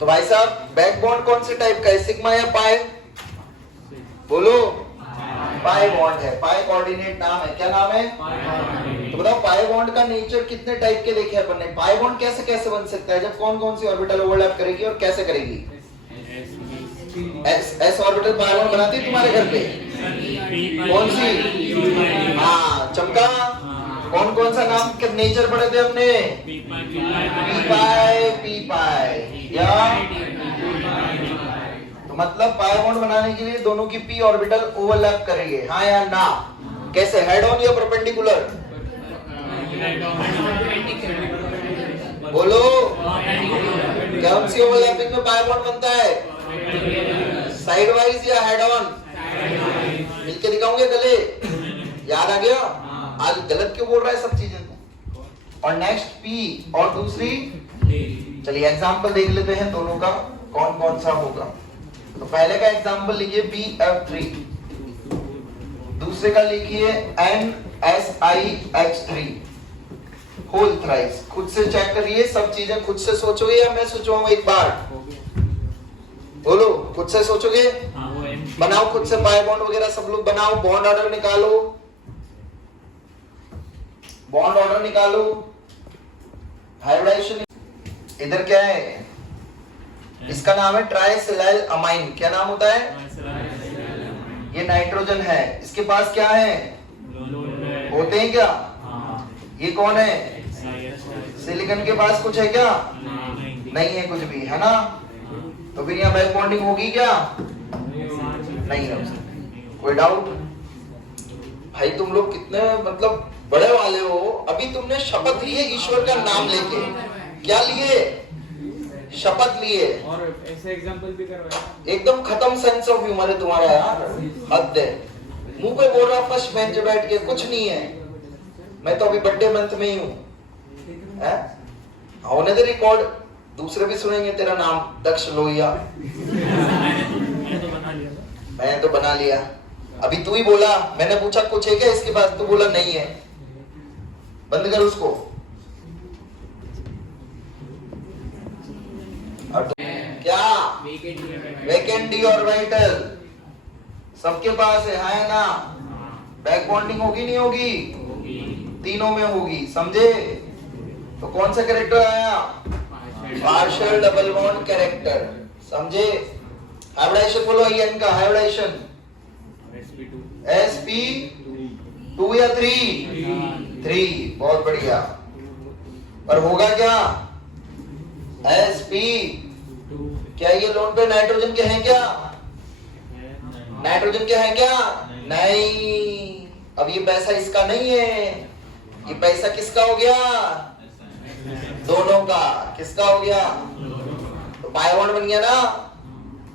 तो भाई साहब बैक बॉन्ड कौन से टाइप का है, सिग्मा या पाई? बोलो। पाई बॉन्ड है। पाई कोऑर्डिनेट नाम है, क्या नाम है? तो बताओ पाई बॉन्ड का नेचर कितने टाइप के देखे अपन ने? पाई बॉन्ड कैसे कैसे बन सकता है, जब कौन कौन सी ऑर्बिटल ओवरलैप करेगी और कैसे करेगी? एस ऑर्बिटल पाई बॉन्ड बनाती है तुम्हारे घर पे? कौन सी? हाँ चमका। कौन कौन सा नाम के नेचर पढ़े थे हमने? पी पाई या तो मतलब पाई बॉन्ड बनाने के लिए दोनों की पी ऑर्बिटल ओवरलैप करेंगे, हाँ या ना? कैसे, हेड ऑन या परपेंडिकुलर? बोलो। कौन सी ओवरलैपिंग में पाई बॉन्ड बनता है? साइड वाइज या हेड ऑन? मिलके दिखाऊंगे गले, याद आ गया? आज गलत क्यों बोल रहा है सब चीजें को? और नेक्स्ट पी और दूसरी, चलिए एग्जांपल देख लेते हैं दोनों का कौन कौन सा होगा। तो पहले का एग्जांपल लिखिए BF3, दूसरे का लिखिए NSiH3 होल थ्राइस। खुद से चेक करिए, सब चीजें खुद से सोचोगे या मैं सोचवाऊं एक बार? बोलो, खुद से सोचोगे? बनाओ खुद से पाई बॉन्ड वगैरह सब लोग बनाओ, बॉन्ड ऑर्डर निकालो, बॉन्ड ऑर्डर निकालो, हाइब्रिडाइजेशन। इधर क्या है? इसका नाम है ट्राइसिलाइल अमाइन। क्या नाम होता है? ये नाइट्रोजन है, इसके पास क्या है? होते हैं क्या? ये कौन है? सिलिकॉन के पास कुछ है क्या? नहीं है कुछ भी, है ना? तो फिर यहाँ बैक बॉन्डिंग होगी क्या? नहीं हो सकती। कोई डाउट? भाई तुम लोग कितने मतलब बड़े वाले हो, अभी तुमने शपथ लिए ईश्वर का नाम लेके। क्या लिए? शपथ लिए। और ऐसे एग्जांपल भी करवाया। एकदम खत्म सेंस ऑफ ह्यूमर है तुम्हारा यार, हद है। मुंह पे बोल रहा फर्स्ट बेंच पे बैठ के, कुछ नहीं है। मैं तो अभी बर्थडे मंथ में ही हूँ। होने दे रिकॉर्ड, दूसरे भी सुनेंगे तेरा नाम, दक्ष लोहिया। मैंने तो बना लिया। अभी तू ही बोला, मैंने पूछा कुछ है क्या इसके पास, तू बोला नहीं है। बंद कर उसको। और क्या? वेकेंट डी ऑर्बिटल सबके पास है, हाँ ना? बैक बॉन्डिंग होगी नहीं होगी? तीनों में होगी, समझे? तो कौन सा कैरेक्टर आया? पार्शियल डबल बॉन्ड कैरेक्टर, समझे? हाइब्रिडाइजेशन बोलो, IN का हाइब्रिडाइजेशन sp2 या 3? बहुत बढ़िया। पर होगा क्या? sp। क्या ये लोन पे नाइट्रोजन के हैं क्या? नाइट्रोजन के हैं क्या? नहीं। अब ये पैसा इसका नहीं है, ये पैसा किसका हो गया? दोनों का। किसका हो गया? तो पाई बॉन्ड बन गया ना,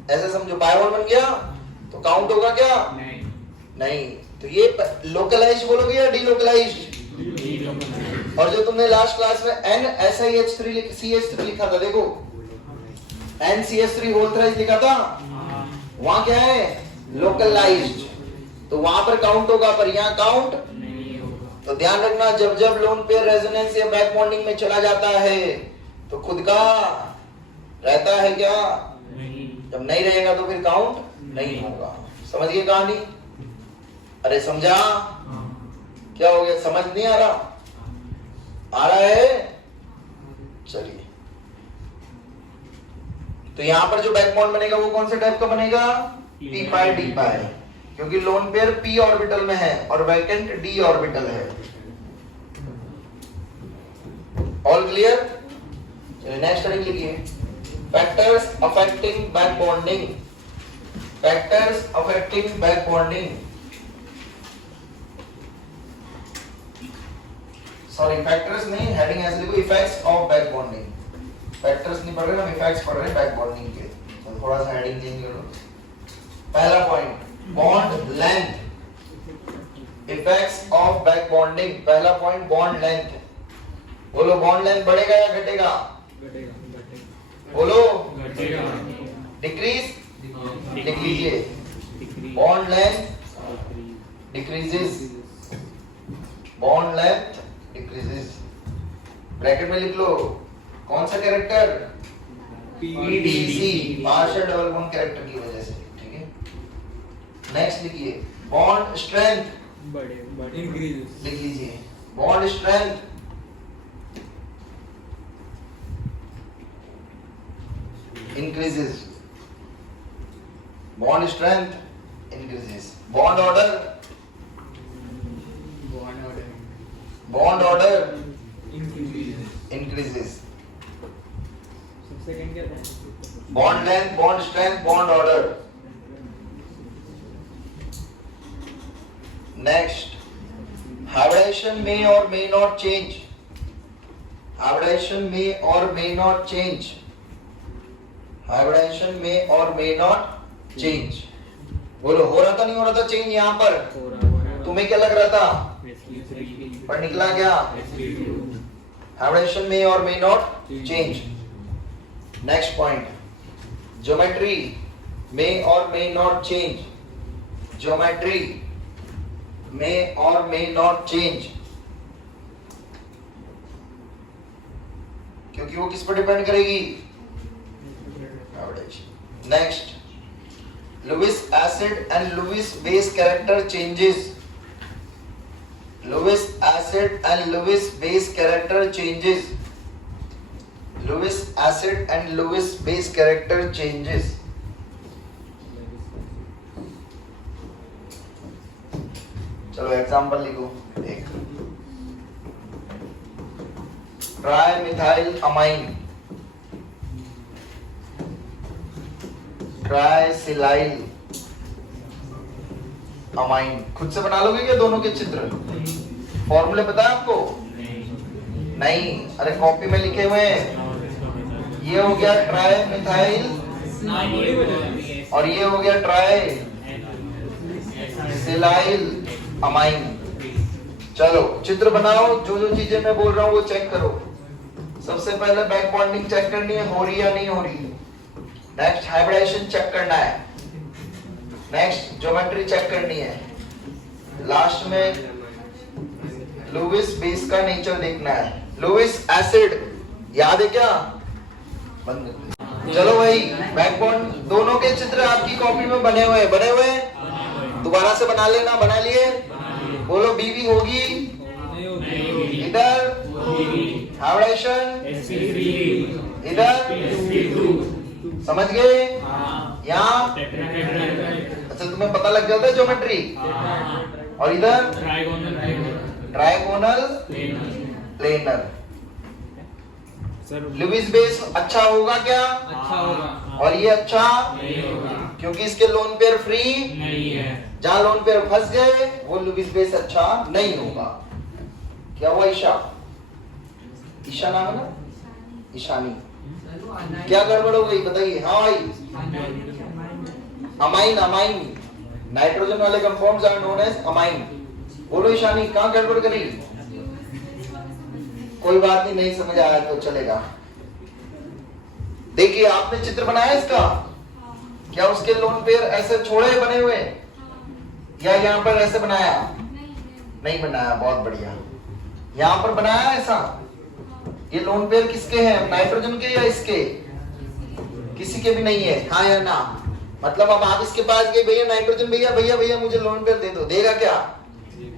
ऐसे समझो, पाई बॉन्ड बन गया तो काउंट होगा क्या? नहीं। तो ये लोकलाइज बोलोगे या डीलोकलाइज? और जो तुमने लास्ट क्लास में NSiH3 लिखा था, देखो NCH3 होल थ्राइस लिखा था, वहां क्या है? लोकलाइज्ड। तो वहां पर काउंट होगा, पर यहाँ काउंट नहीं होगा। तो ध्यान रखना, जब जब लोन पेयर रेजोनेंस या बैक बॉन्डिंग में चला जाता है तो खुद का रहता है क्या? जब नहीं रहेगा तो फिर काउंट नहीं होगा। समझिए कहानी? अरे समझा? क्या हो गया? समझ नहीं आ रहा? आ रहा है? चलिए, तो यहां पर जो बैक बॉन्ड बनेगा वो कौन से टाइप का बनेगा? p पाई d पाई, क्योंकि लोन पेयर p ऑर्बिटल में है और वैकेंट d ऑर्बिटल है। All clear? चलिए नेक्स्ट हेडिंग लिखिए, factors affecting back bonding. Factors affecting back bonding, sorry factors नहीं, हेडिंग ऐसे लिखो, effects of back bonding. Factors नहीं पढ़ रहे, हम इफेक्ट्स पढ़ रहे हैं बैक बॉन्डिंग के, तो थोड़ा सा हेडिंग चेंज करो। पहला point, bond length. Effects of back bonding, पहला पॉइंट बॉन्ड लेंथ। बोलो, बॉन्ड लेंथ बढ़ेगा या घटेगा? बोलो, डिक्रीज? लिख लीजिए, bond length decreases, bond length decreases. Bracket में लिख लो, कौन सा character? PDC, partial double bond character की वजह से, ठीक है। नेक्स्ट लिखिए बॉन्ड स्ट्रेंथ, बड़े इंक्रीज लिख लीजिए bond strength, increases, bond strength increases, bond order increases, second क्या था? bond length, bond strength, bond order. Next, hybridization may or may not change, hybridization may or may not change, hybridization may or may not change. बोलो हो रहा था नहीं हो रहा था चेंज यहाँ पर? तुम्हें क्या लग रहा था पर निकला क्या? hybridization may or may not change. Next point, geometry may or may not change, geometry may or may not change, क्योंकि वो किस पर डिपेंड करेगी? Next, Lewis acid and Lewis base character changes, Lewis acid and Lewis base character changes, Lewis acid and Lewis base character changes. चलो example लिखो एक, trimethyl amine, ट्राइसिलाइल amine, खुद से बना लोगे क्या दोनों के चित्र? फॉर्मूले पता है आपको? नहीं, अरे कॉपी में लिखे हुए हैं। ये हो गया ट्राइमिथाइल और ये हो गया ट्राइसिलाइल अमाइन। चलो चित्र बनाओ, जो जो चीजें मैं बोल रहा हूँ वो चेक करो। सबसे पहले बैक बॉन्डिंग चेक करनी है, हो रही या नहीं हो रही। नेक्स्ट हाइब्रिडाइजेशन चेक करना है। नेक्स्ट ज्योमेट्री चेक करनी है। लास्ट में लुईस बेस का नेचर देखना है। लुईस एसिड याद है क्या? बंद। चलो भाई, बैक बॉन्ड दोनों के चित्र आपकी कॉपी में बने हुए हैं। दोबारा से बना लेना। बना लिए? बोलो बीवी होगी इधर, हाइब्रिडाइजेशन इधर, समझ गए? यहाँ अच्छा तुम्हें पता लग जाता है ज्योमेट्री। और इधर ट्राइगोनल प्लेनर। लुईस बेस अच्छा होगा क्या? अच्छा होगा। और ये अच्छा नहीं होगा, क्योंकि इसके लोन पेयर फ्री नहीं है। जहां लोन पेयर फंस गए वो लुईस बेस अच्छा नहीं होगा। क्या हुआ? ईशा, ईशा नाम है ना, ईशानी। क्या गड़बड़ हो गई बताइए? हाँ भाई, अमाइन, अमाइन नाइट्रोजन वाले compounds are known as amine. बोलो ईशानी, कहाँ गड़बड़ करी? कोई बात नहीं, नहीं समझ आया तो चलेगा। देखिए आपने चित्र बनाया इसका, क्या उसके लोन पेयर ऐसे छोड़े बने हुए या यहाँ पर ऐसे बनाया? नहीं बनाया, बहुत बढ़िया। यहाँ पर बनाया ऐसा। ये लोन पेयर किसके हैं? नाइट्रोजन के या इसके? किसी के भी नहीं है, हाँ या ना? मतलब अब आप इसके पास गए, भैया नाइट्रोजन भैया भैया भैया मुझे लोन पेयर दे दो, देगा क्या?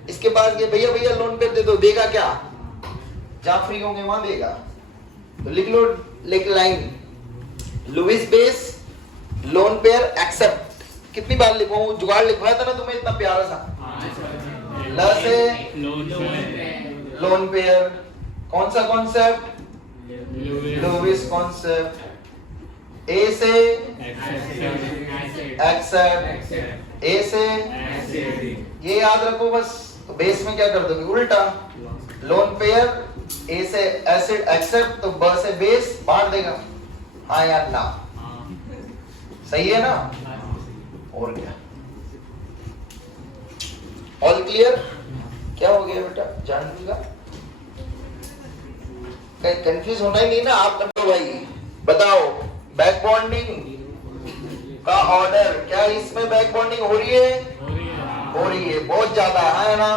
इसके पास गए, भैया भैया लोन पेयर दे दो, देगा क्या? जहां फ्री होंगे वहां देगा। तो लिख लो, लिख line, Lewis base lone pair accept. कितनी बार लिखवाऊं? जुगाड़ लिखवाया था ना तुम्हें इतना प्यारा सा। ल से लोन पेयर, कौन सा कॉन्सेप्ट? Lewis concept. ए से एक्सेप्ट, ए से ये याद रखो बस। तो बेस में क्या कर दोगे? उल्टा। लोन पेयर ए से एसिड एक्सेप्ट, तो ब से बेस बांट देगा। हाँ या ना? सही है ना? और क्या? All clear? क्या हो गया बेटा? जान लूंगा, कहीं कंफ्यूज होना ही नहीं ना। आप कर दो भाई। बताओ बैक बॉन्डिंग का ऑर्डर, क्या इसमें बैक बॉन्डिंग हो रही है? हो रही है, बहुत ज्यादा है ना?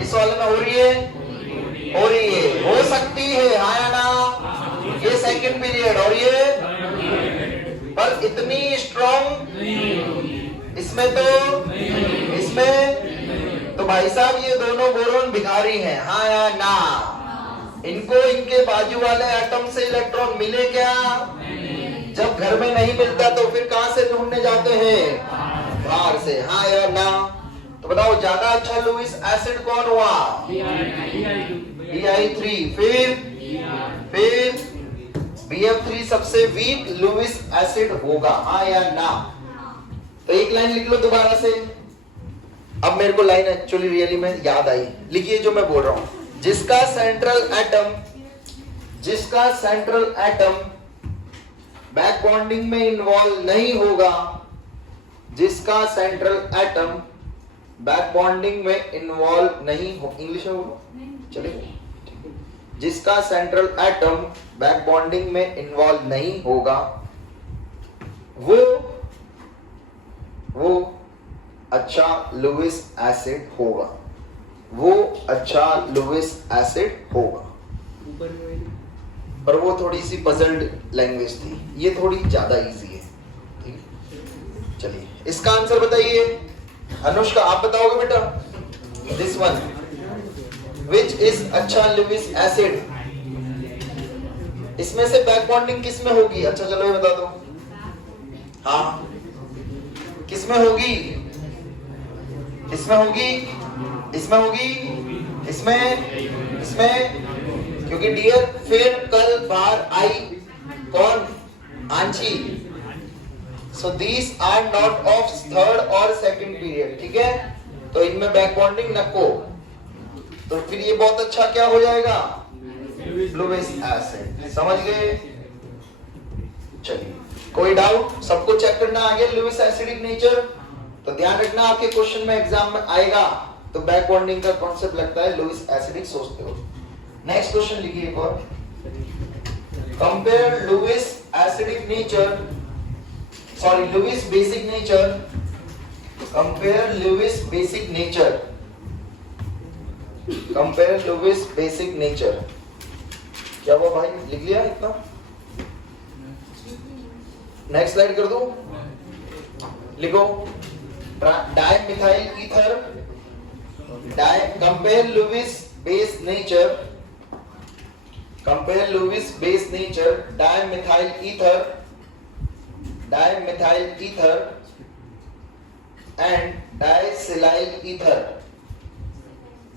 इस वाले में हो रही है? हो रही है, हो सकती है, हाँ या ना? ये सेकंड पीरियड और ये पर इतनी स्ट्रॉन्ग नहीं होगी, इसमें तो इसमें तो भाई साहब ये दोनों बोरोन भिखारी हैं, हाँ या ना? इनको इनके बाजू वाले एटम से इलेक्ट्रॉन मिले क्या? जब घर में नहीं मिलता तो फिर कहां से ढूंढने जाते हैं? बाहर से, हाँ या ना? तो बताओ ज्यादा अच्छा लुईस एसिड कौन हुआ? Bi3। फिर BF3 सबसे वीक लुईस एसिड होगा, हाँ या ना? तो एक लाइन लिख लो दोबारा से। अब मेरे को लाइन एक्चुअली रियली में याद आई, लिखिए जो मैं बोल रहा हूं। जिसका सेंट्रल एटम बैक बॉन्डिंग में इन्वॉल्व नहीं होगा, जिसका सेंट्रल एटम बैक बॉन्डिंग में इन्वॉल्व नहीं हो, इंग्लिश में बोलो चलेगा। जिसका सेंट्रल एटम बैक बॉन्डिंग में इन्वॉल्व नहीं होगा वो अच्छा लुईस एसिड होगा, वो अच्छा लुईस एसिड होगा। ऊपर में पर वो थोड़ी सी पजल्ड लैंग्वेज थी, ये थोड़ी ज्यादा इजी है। ठीक है, चलिए इसका आंसर बताइए। अनुष्का आप बताओगे बेटा? दिस वन विच इज अच्छा लुईस एसिड, इसमें से बैक बॉन्डिंग किस में होगी? अच्छा चलो ये बता दो। हाँ किस में होगी? इसमें होगी, इसमें होगी, इसमें क्योंकि डियर फिर कल बार आई कौन? आंची। So these are not of third और सेकंड पीरियड, ठीक है? तो इनमें बैक बॉन्डिंग नको, तो फिर ये बहुत अच्छा क्या हो जाएगा? Lewis acid. समझ गए? चलिए कोई डाउट? सबको चेक करना आगे लुईस एसिडिक नेचर। तो ध्यान रखना आपके क्वेश्चन में एग्जाम में आएगा, तो बैक बॉन्डिंग का कॉन्सेप्ट लगता है, लुईस एसिडिक सोचते हो। नेक्स्ट क्वेश्चन लिखिए एक और। Compare Lewis acidic nature, sorry Lewis basic nature, compare Lewis basic nature, compare Lewis basic nature. क्या हुआ भाई, लिख लिया इतना? नेक्स्ट स्लाइड कर दूं? लिखो dimethyl ether, compare Lewis base nature, compare Lewis base nature, dimethyl ether and disilyl ether.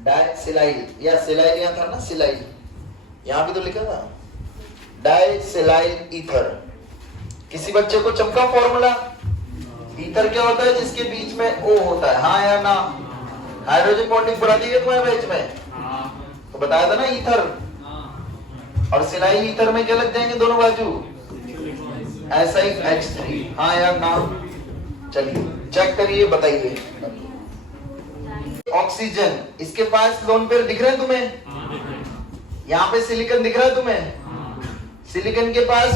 Disilyl या सिलाइल यहां था ना, सिलाइल यहां भी तो लिखा था, डाइसिलाइल ईथर। किसी बच्चे को चमका फॉर्मूला? ईथर क्या होता है? जिसके बीच में O होता है, हाँ या ना? हाइड्रोजन बॉन्डिंग पढ़ा दी है तुम्हें बैच में, तो बताया था ना ईथर। और सिलाइल ईथर में क्या लग जाएंगे दोनों बाजू? SiH3, हाँ या ना? चलिए चेक करिए, बताइए। ऑक्सीजन, इसके पास लोन पेयर दिख रहे हैं तुम्हें? यहाँ पे सिलिकॉन दिख रहा है तुम्हें? सिलिकॉन के पास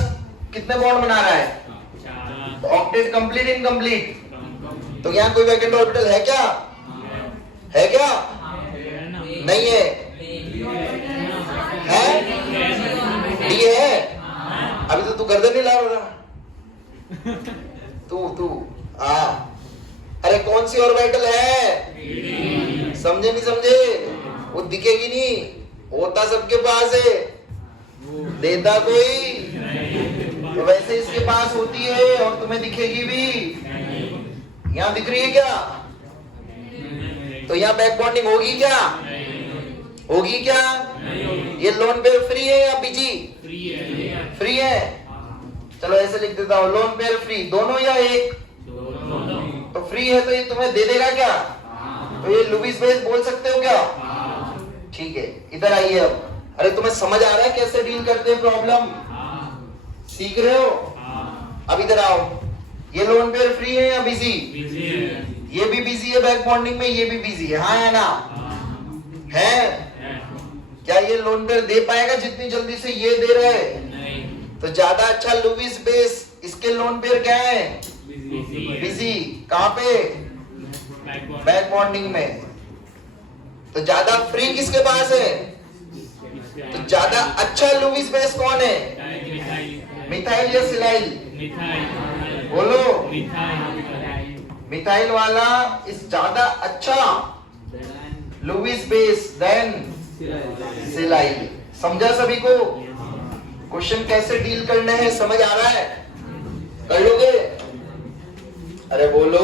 कितने बॉन्ड बना रहा है? तो ऑक्टेट कंप्लीट इनकम्प्लीट। तो यहाँ कोई वैकेंट ऑर्बिटल है क्या? है क्या? नहीं है, है? डी है। अभी तो तू गर्दन नहीं ला रहा। तू अरे कौन सी ऑर्बिटल है? समझे नहीं समझे? वो दिखेगी नहीं, होता सबके पास है, देता कोई? तो वैसे इसके पास होती है और तुम्हें दिखेगी भी। यहाँ दिख रही है क्या? तो यहाँ बैक बॉन्डिंग होगी क्या? होगी क्या? ये लोन पेयर फ्री है या बिजी? फ्री है। चलो ऐसे लिख देता हूँ, लोन पेयर फ्री, दोनों या एक? तो फ्री है तो ये तुम्हें दे देगा क्या? तो ये लुईस बेस बोल सकते हो क्या? ठीक है, इधर आइए अब। अरे तुम्हें समझ आ रहा है कैसे डील करते हैं प्रॉब्लम? सीख रहे हो? अब इधर आओ। ये लोन पेयर फ्री है या बिजी? ये भी बिजी है बैक बॉन्डिंग में, ये भी बिजी है, हाँ या ना? है? क्या ये लोन पेयर दे पाएगा जितनी जल्दी से ये दे रहे हैं? तो ज्यादा अच्छा लुईस बेस, इसके लोन पेयर क्या है? बिजी। कहां पे? बैक बॉन्डिंग में। तो ज्यादा फ्री किसके पास है? तो ज्यादा अच्छा लुईस बेस कौन है? मिथाइल या सिलाइल? बोलो। मिथाइल मिथाइल वाला इज ज्यादा अच्छा लुईस बेस देन सिलाइल। समझा सभी को? क्वेश्चन कैसे डील करने हैं समझ आ रहा है? कर लोगे? अरे बोलो,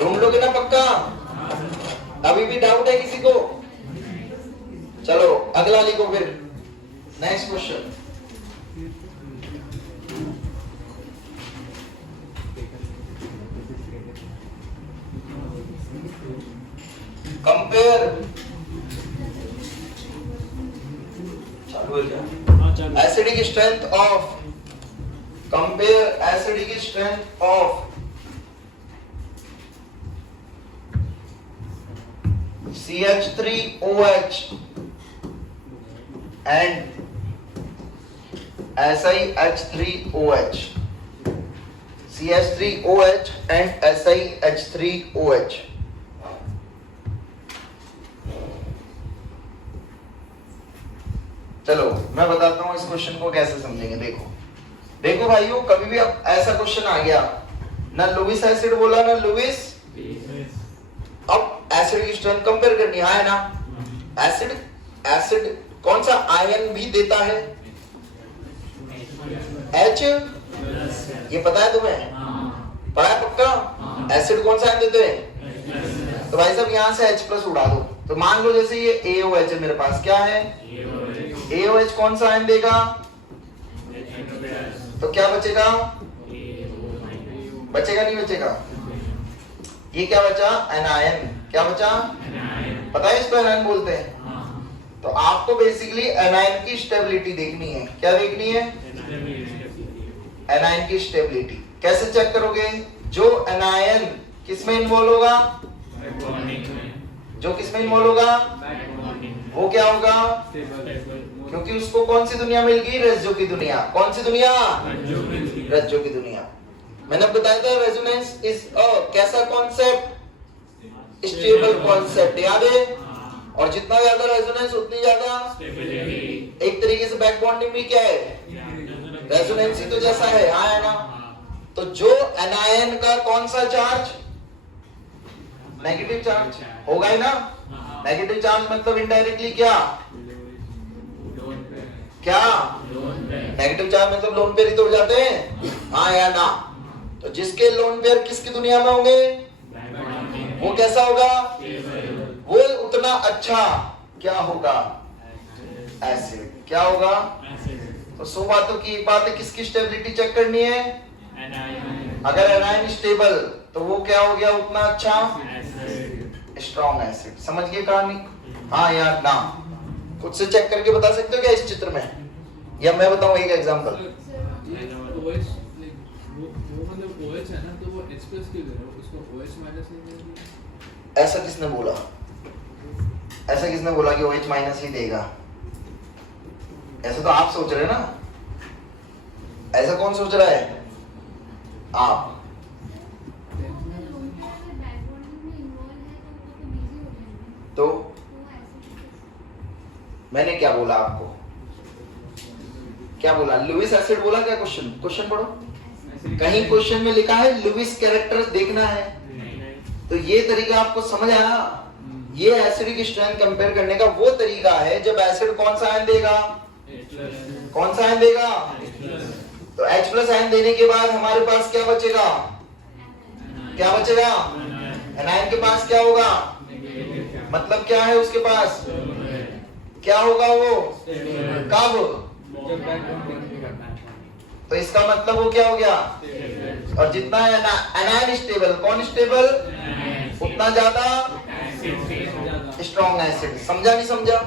ढूंढ लोगे ना पक्का? अभी भी डाउट है किसी को? चलो अगला लिखो फिर, नेक्स्ट क्वेश्चन। कंपेयर, चालू है क्या? Acidic strength of, compare acidic strength of CH3OH and SiH3OH, CH3OH and SiH3OH। चलो मैं बताता हूं इस क्वेश्चन को कैसे समझेंगे। देखो देखो भाइयों, कभी भी अब ऐसा क्वेश्चन आ गया, ना लुईस एसिड बोला ना लुईस, अब एसिड की स्ट्रेंथ कंपेयर करनी है ना। एसिड एसिड कौन सा आयन भी देता है? H, ये पता है तुम्हें? पता है पक्का? एसिड कौन सा आयन देते हैं? तो भाई साहब यहाँ से H+ उड़ा दो, तो मान लो जैसे ये AOH है मेरे पास, क्या है? AOH कौन सा आयन देगा? तो क्या बचेगा? बचेगा नहीं बचेगा? ये क्या बचा? एनायन। क्या बचा? पता है इसको एनायन बोलते हैं। तो आपको बेसिकली एनायन की स्टेबिलिटी देखनी है। क्या देखनी है? एनायन की स्टेबिलिटी। कैसे चेक करोगे? जो एनायन किसमें इन्वॉल्व होगा? जो किसमें इन्वॉल्व होगा वो क्या होगा? क्योंकि उसको कौन सी दुनिया मिल गई? रेजो की दुनिया। कौन सी दुनिया? रेजो की दुनिया। मैंने बताया था रेजोनेंस इज अ कैसा कॉन्सेप्ट? स्टेबल कॉन्सेप्ट, याद है? और जितना ज्यादा रेजोनेंस उतनी ज्यादा एक तरीके से बैक बॉन्डिंग भी क्या है? रेजोनेंस ही तो जैसा है, हाँ है ना? तो जो एनायन का कौन सा चार्ज? नेगेटिव चार्ज होगा ही ना। नेगेटिव चार्ज मतलब इनडायरेक्टली क्या? क्या नेगेटिव चार्ज मतलब लोन पेयर ही तो हो जाते हैं, हाँ या ना? तो जिसके लोन पेयर किसकी दुनिया में होंगे वो कैसा होगा? वो उतना अच्छा क्या होगा? एसिड। क्या होगा? तो 100 बातों की एक बात है, किसकी स्टेबिलिटी चेक करनी है? अगर एनायन स्टेबल तो वो क्या हो गया? उतना अच्छा स्ट्रॉन्ग एसिड। समझ गए कहानी? हाँ या ना? खुद से चेक करके बता सकते हो क्या इस चित्र में, या मैं बताऊं एक एग्जांपल? ऐसा किसने बोला? ऐसा किसने बोला कि OH- ही देगा? ऐसा तो आप सोच रहे हैं ना। ऐसा कौन सोच रहा है? आप। तो मैंने क्या बोला आपको? क्या बोला? लुईस एसिड बोला क्या? क्वेश्चन पढ़ो, कहीं क्वेश्चन में लिखा है लुईस कैरेक्टर्स देखना है। तो ये तरीका आपको समझ आया? ये एसिडिक स्ट्रेंथ कंपेयर करने का वो तरीका है जब एसिड कौन सा आयन देगा? कौन सा आयन देगा? तो H+ आयन देने के बाद हमारे पास क्या बचेगा? क्या बचेगा? एनायन के पास क्या होगा? मतलब क्या है उसके पास? क्या होगा वो? कब? तो इसका मतलब वो क्या हो गया? और जितना एनायन स्टेबल, कौन स्टेबल? उतना ज्यादा स्ट्रॉन्ग एसिड। समझा नहीं समझा?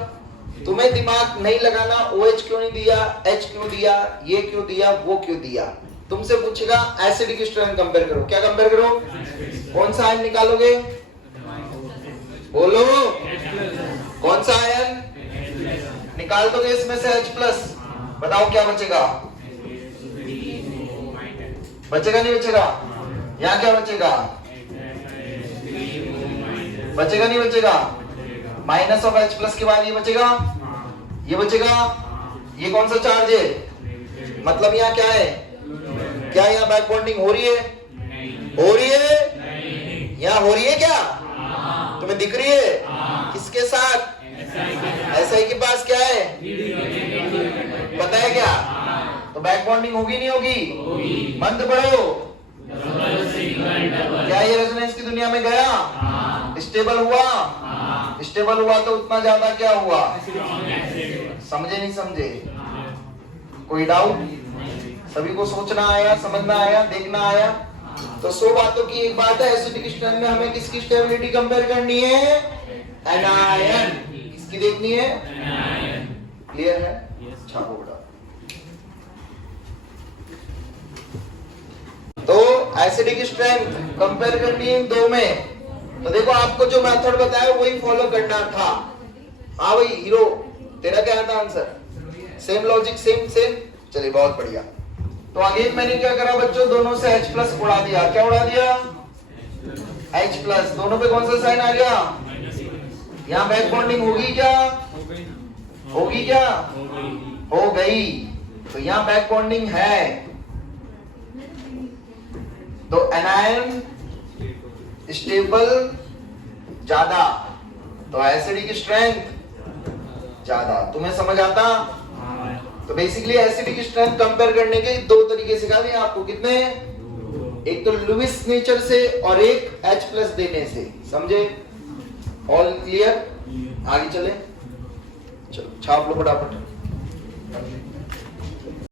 तुम्हें दिमाग नहीं लगाना, OH क्यों नहीं दिया, H क्यों दिया, ये क्यों दिया, वो क्यों दिया। तुमसे पूछेगा एसिडिक स्ट्रेंथ कंपेयर करो। क्या कंपेयर करो? कौन सा आयन निकालोगे? बोलो, कौन सा आयन निकाल दोगे इसमें से? H+। बताओ क्या बचेगा? बचेगा नहीं बचेगा? यहाँ क्या बचेगा? बचेगा नहीं बचेगा? माइनस ऑफ H+ के बाद ये बचेगा, ये बचेगा। ये कौन सा चार्ज है? मतलब यहाँ क्या है? क्या यहाँ बैक बॉन्डिंग हो रही है? हो रही है? यहाँ हो रही है क्या? तुम्हें दिख रही है? किसके साथ? SI के पास क्या है? पता है क्या? तो बैक बॉन्डिंग होगी नहीं होगी? मंद पढ़ो। क्या ये रेजोनेंस की दुनिया में गया? स्टेबल हुआ? स्टेबल हुआ तो उतना ज्यादा क्या हुआ? समझे नहीं समझे? कोई डाउट? सभी को सोचना आया, समझना आया, देखना आया? तो 100 बातों की एक बात है, एसिडिक स्ट्रेंथ में हमें किसकी स्टेबिलिटी कंपेयर करनी है? एनायन। किसकी देखनी है? क्लियर है? छापो बेटा। तो एसिडिक स्ट्रेंथ कंपेयर करनी है इन दो में। तो देखो आपको जो मेथड बताया वही फॉलो करना था। हाँ भाई हीरो, तेरा क्या था answer? Same logic, same same. चलिए बहुत बढ़िया। तो आगे मैंने क्या करा बच्चों, दोनों से H प्लस उड़ा दिया। क्या उड़ा दिया? H plus. दोनों पे कौन सा साइन आ गया? यहाँ बैक बॉन्डिंग होगी क्या? होगी क्या? हो गई। तो यहाँ बैक बॉन्डिंग है। तो एनायन स्टेबल ज्यादा, तो एसिडिक स्ट्रेंथ ज्यादा। तुम्हें समझ आता? तो बेसिकली एसिडिक स्ट्रेंथ कंपेयर करने के दो तरीके सिखा दिए आपको। कितने? एक तो लुईस नेचर से और एक H प्लस देने से। समझे? All clear? आगे चले, चलो छाप लो फटाफट।